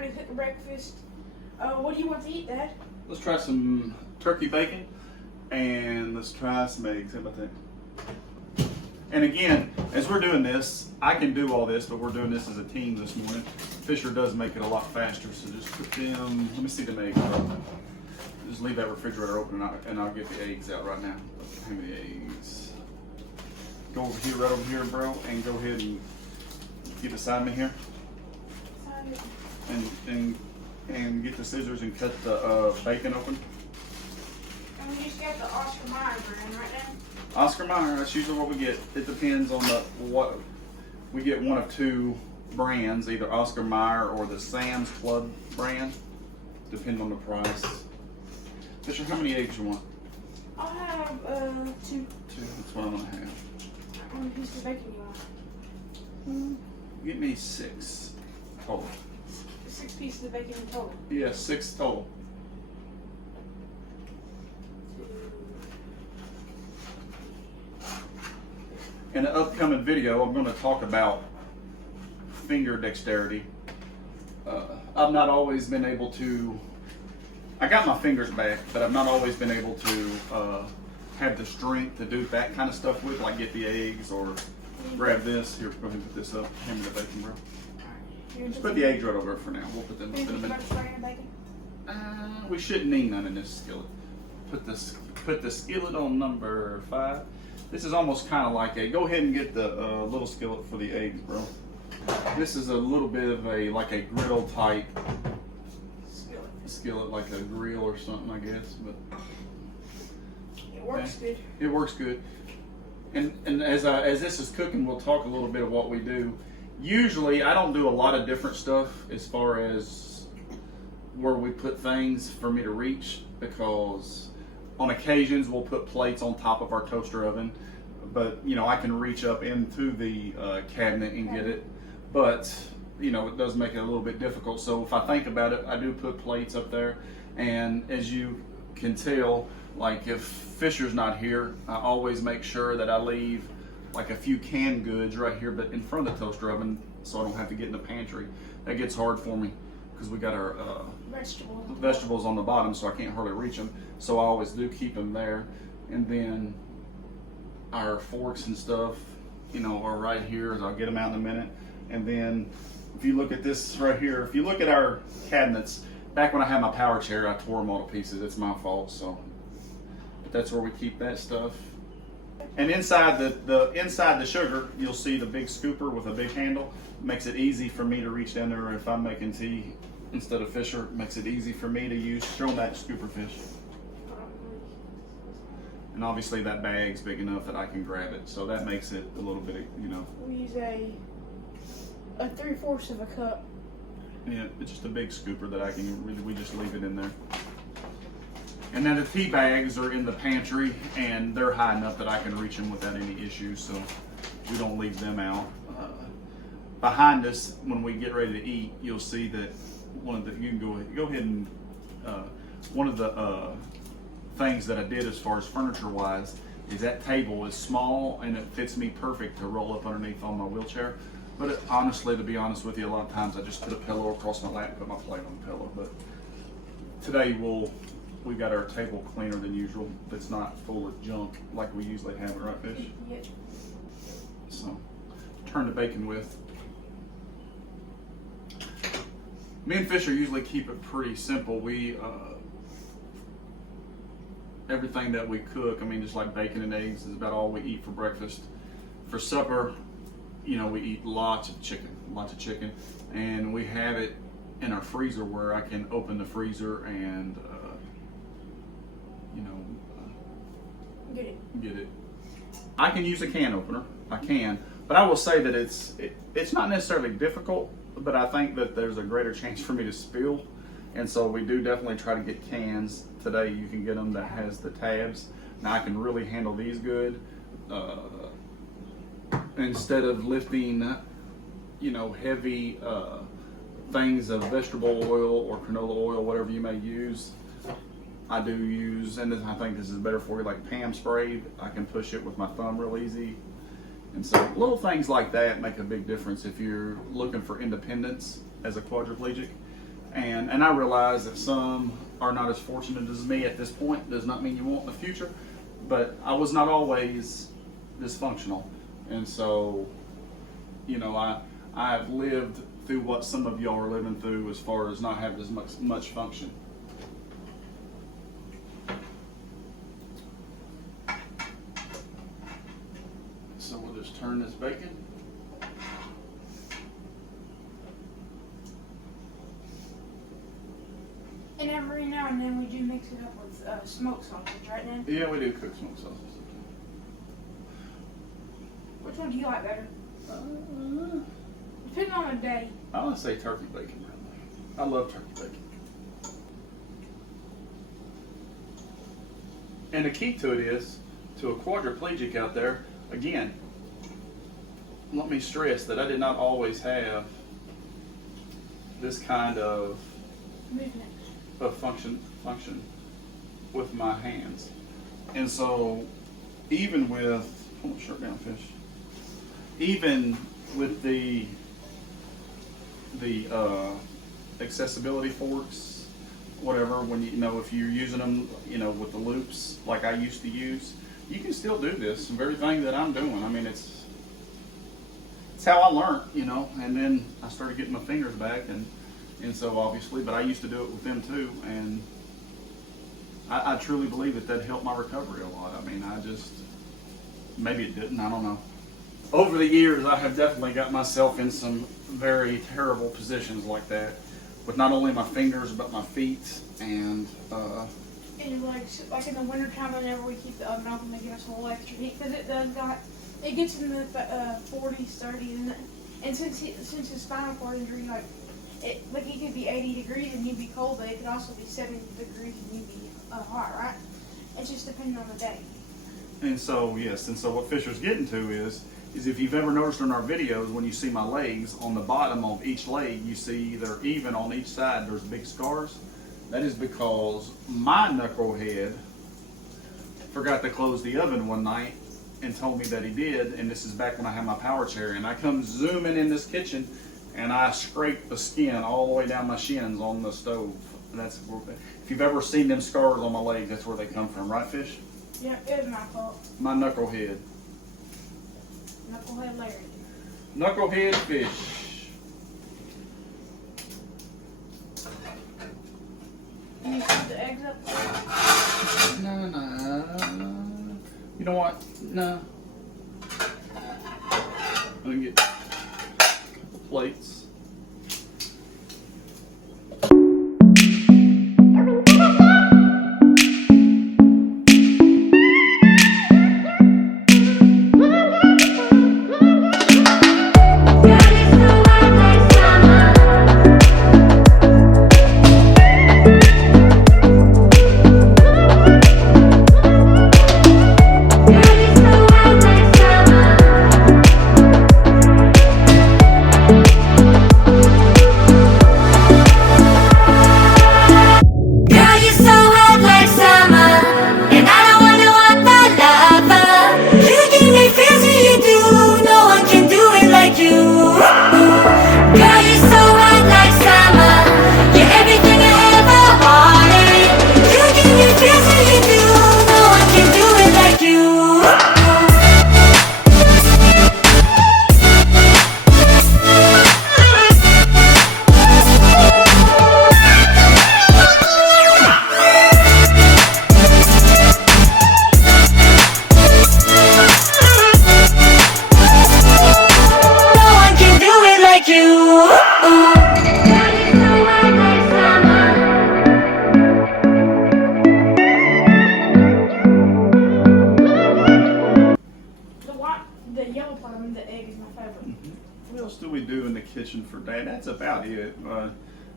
gonna cook breakfast. What do you want to eat, Dad? Let's try some turkey bacon, and let's try some eggs. How about that? And again, as we're doing this, I can do all this, but we're doing this as a team this morning. Fisher does make it a lot faster, so just put them, let me see them eggs. Just leave that refrigerator open and I'll get the eggs out right now. How many eggs? Go over here, right over here, bro, and go ahead and get beside me here. And get the scissors and cut the bacon open. And we just got the Oscar Mayer brand right now. Oscar Mayer, that's usually what we get. It depends on what we get. One of two brands, either Oscar Mayer or the Sam's Club brand, depending on the price. Fisher, how many eggs you want? I'll have 2. 2. That's what I'm gonna have. How many pieces of bacon you want? Get me 6 total. 6 pieces of bacon in total. Yeah, 6 total. In the upcoming video, I'm going to talk about finger dexterity. I've not always been able to, I got my fingers back, but I've not always been able to have the strength to do that kind of stuff with, like get the eggs or grab this. Here, go ahead and put this up. Hand me the bacon, bro. Just put the eggs right over for now. We'll put them in a minute. We shouldn't need none in this skillet. Put the skillet on number 5. This is almost kind of like a, go ahead and get the little skillet for the eggs, bro. This is a little bit of like a griddle type skillet, like a grill or something, I guess. But it works good. It works good. And as this is cooking, we'll talk a little bit of what we do. Usually, I don't do a lot of different stuff as far as where we put things for me to reach, because on occasions we'll put plates on top of our toaster oven, but you know, I can reach up into the cabinet and get it, but you know, it does make it a little bit difficult. So if I think about it, I do put plates up there, and as you can tell, like if Fisher's not here, I always make sure that I leave like a few canned goods right here, but in front of the toaster oven, so I don't have to get in the pantry. That gets hard for me because we got our vegetables on the bottom, so I can't hardly reach them. So I always do keep them there. And then our forks and stuff, you know, are right here. I'll get them out in a minute. And then if you look at this right here, if you look at our cabinets, back when I had my power chair, I tore them all to pieces. It's my fault. So, but that's where we keep that stuff. And inside the sugar, you'll see the big scooper with a big handle. Makes it easy for me to reach down there if I'm making tea instead of Fisher. Makes it easy for me to use. Show them that scooper, Fish. And obviously that bag's big enough that I can grab it, so that makes it a little bit, you know. We use a 3/4 of a cup. Yeah, it's just a big scooper that I can really, we just leave it in there. And then the tea bags are in the pantry, and they're high enough that I can reach them without any issues, so we don't leave them out. Behind us, when we get ready to eat, you'll see that one of the, you can go ahead and, one of the things that I did as far as furniture wise is that table is small and it fits me perfect to roll up underneath on my wheelchair. But honestly, to be honest with you, a lot of times I just put a pillow across my lap and put my plate on the pillow. But today we got our table cleaner than usual. It's not full of junk like we usually have it, right, Fish? Yep. So, turn the bacon with. Me and Fisher usually keep it pretty simple. We everything that we cook, I mean, just like bacon and eggs is about all we eat for breakfast. For supper, you know, we eat lots of chicken, and we have it in our freezer where I can open the freezer and, you know, get it. I can use a can opener, I can, but I will say that it's not necessarily difficult, but I think that there's a greater chance for me to spill. And so we do definitely try to get cans. Today you can get them that has the tabs. Now I can really handle these good. Instead of lifting, you know, heavy things of vegetable oil or canola oil, whatever you may use, I do use, and I think this is better for you, like Pam spray. I can push it with my thumb real easy. And so little things like that make a big difference if you're looking for independence as a quadriplegic. And I realize that some are not as fortunate as me at this point. Does not mean you won't in the future, but I was not always dysfunctional, and so, you know, I have lived through what some of y'all are living through as far as not having as much function. So we'll just turn this bacon. And every now and then we do mix it up with smoked sausage, right, Nan? Yeah, we do cook smoked sausage. Which one do you like better? Depending on the day. I would say turkey bacon. I love turkey bacon. And the key to it is, to a quadriplegic out there, again, let me stress that I did not always have this kind of Movement. function with my hands. And so even with, hold my shirt down, Fish. Even with the accessibility forks, whatever, when you know, if you're using them, you know, with the loops like I used to use, you can still do this very thing that I'm doing. I mean, it's how I learned, you know, and then I started getting my fingers back, and so obviously, but I used to do it with them too, and I truly believe that helped my recovery a lot. I mean, maybe it didn't, I don't know. Over the years, I have definitely got myself in some very terrible positions like that, with not only my fingers, but my feet, and And like in the wintertime, whenever we keep the oven open, they give us a little extra heat, because it gets in the 40s, 30s, and since his spinal cord injury, it could be 80 degrees and you'd be cold, but it could also be 70 degrees and you'd be hot, right? It's just depending on the day. And so, yes, and so what Fisher's getting to is if you've ever noticed in our videos, when you see my legs, on the bottom of each leg, you see they're even on each side, there's big scars. That is because my knucklehead forgot to close the oven one night and told me that he did, and this is back when I had my power chair, and I come zooming in this kitchen, and I scraped the skin all the way down my shins on the stove. And if you've ever seen them scars on my legs, that's where they come from, right, Fish? Yeah, it was my fault. My knucklehead. Knucklehead Larry. Knucklehead Fish. Can you put the eggs up? No. You know what? No. Let me get a couple plates. What else do we do in the kitchen for Dad? That's about it.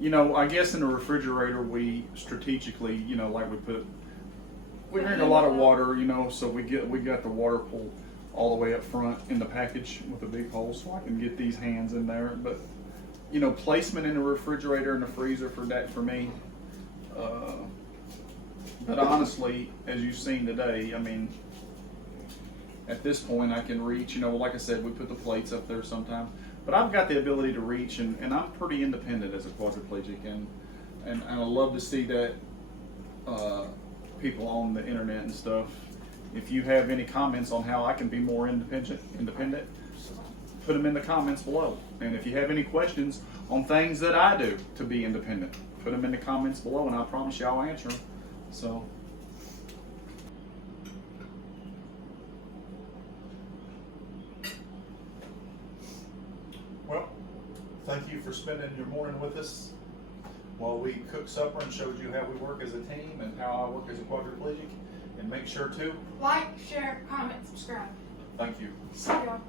You know, I guess in the refrigerator we strategically, you know, like we drink a lot of water, you know, so we got the water pulled all the way up front in the package with a big hole, so I can get these hands in there. But you know, placement in the refrigerator and the freezer for that for me. But honestly, as you've seen today, I mean, at this point I can reach. You know, like I said, we put the plates up there sometimes, but I've got the ability to reach, and I'm pretty independent as a quadriplegic, and I love to see that people on the internet and stuff. If you have any comments on how I can be more independent, put them in the comments below. And if you have any questions on things that I do to be independent, put them in the comments below, and I promise you I'll answer them. So. Well, thank you for spending your morning with us while we cook supper and showed you how we work as a team and how I work as a quadriplegic. And make sure to like, share, comment, subscribe. thank you. See y'all.